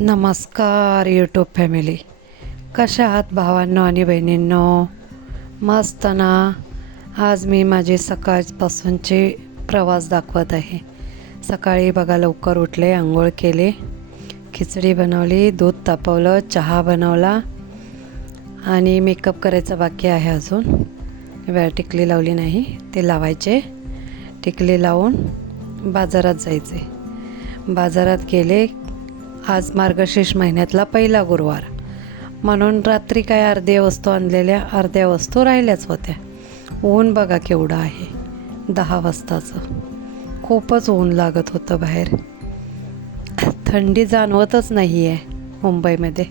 नमस्कार YouTube family, कशा आहात भावांनो आणि बहिणींनो? मस्त ना. आज मी माझे सकाळपासूनचे प्रवास दाखवत आहे. सकाळी बघा लवकर उठले, आंघोळ केले, खिचडी बनवली, दूध तापवलं, चहा बनवला आणि मेकअप करायचं बाकी आहे. अजून वेळ टिकली लावली नाही, ते लावायचे. टिकली लावून बाजारात जायचे. बाजारात गेले. आज मार्गशीर्ष महिन्यातला पहिला गुरुवार म्हणून रात्री काय अर्ध्या वस्तू आणलेल्या, अर्ध्या वस्तू राहिल्याच होत्या. ऊन बघा केवढं आहे, 10 वाजताचं. खूपच ऊन लागत होतं बाहेर. थंडी जाणवतच नाही आहे मुंबईमध्ये.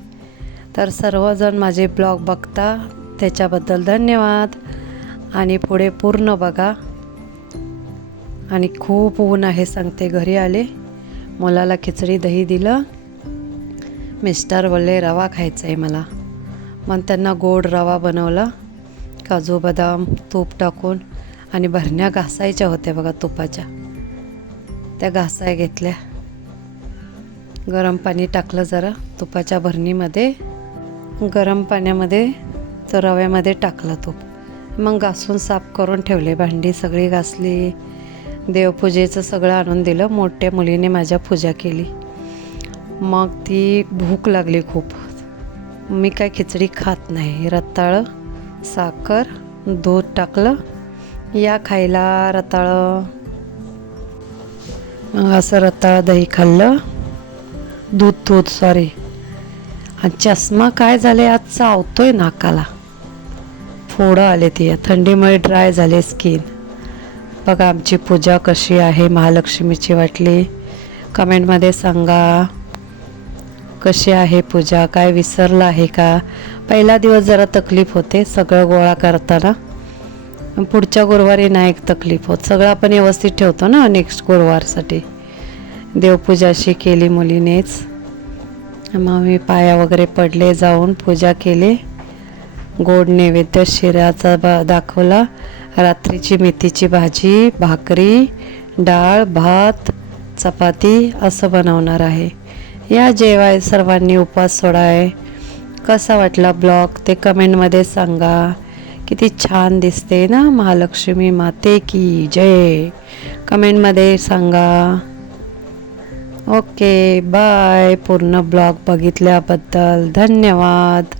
तर सर्वजण माझे ब्लॉग बघता त्याच्याबद्दल धन्यवाद. आणि पुढे पूर्ण बघा. आणि खूप ऊन आहे सांगते. घरी आले, मुलाला खिचडी दही दिलं. मिस्टर बोलले रवा खायचा आहे मला, मग त्यांना गोड रवा बनवला, काजू बदाम तूप टाकून. आणि भरण्या घासायच्या होत्या बघा तुपाच्या, त्या घासाय घेतल्या. गरम पाणी टाकलं जरा तुपाच्या भरणीमध्ये, गरम पाण्यामध्ये तर रव्यामध्ये टाकलं तूप. मग घासून साफ करून ठेवले. भांडी सगळी घासली. देवपूजेचं सगळं आणून दिलं. मोठ्या मुलीने माझ्या पूजा केली. मग ती भूक लागली खूप. मी काय खिचडी खात नाही. रताळं, साखर, दूध टाकलं, या खायला रताळं. मग असं रताळं दही खाल्लं, दूध सॉरी. आणि चष्मा काय झाले आज, चावतोय नाकाला, फोडं आले. ती थंडीमुळे ड्राय झाले स्किन. बघा आमची पूजा कशी आहे महालक्ष्मीची वाटली. कमेंटमध्ये सांगा कशी आहे पूजा, काय विसरलं आहे का. पहिला दिवस जरा तकलीफ होते सगळं गोळा करताना, पुढच्या गुरुवारी नाही तकलीफ होत. सगळं आपण व्यवस्थित ठेवतो ना नेक्स्ट गुरुवारसाठी. देवपूजा अशी केली मुलीनेच. मग मी पाया वगैरे पडले, जाऊन पूजा केली. गोड नैवेद्य शिऱ्याचा दाखवला. रात्रीची मेथीची भाजी, भाकरी, डाळ, भात, चपाती असं बनवणार आहे. या जेवाय सर्वांनी, उपवास सोडाय. कसा वाटला ब्लॉग ते कमेंटमध्ये सांगा. किती छान दिसते ना महालक्ष्मी माते की जय, कमेंटमध्ये सांगा. Okay bye. पूर्ण ब्लॉग बघितल्याबद्दल धन्यवाद.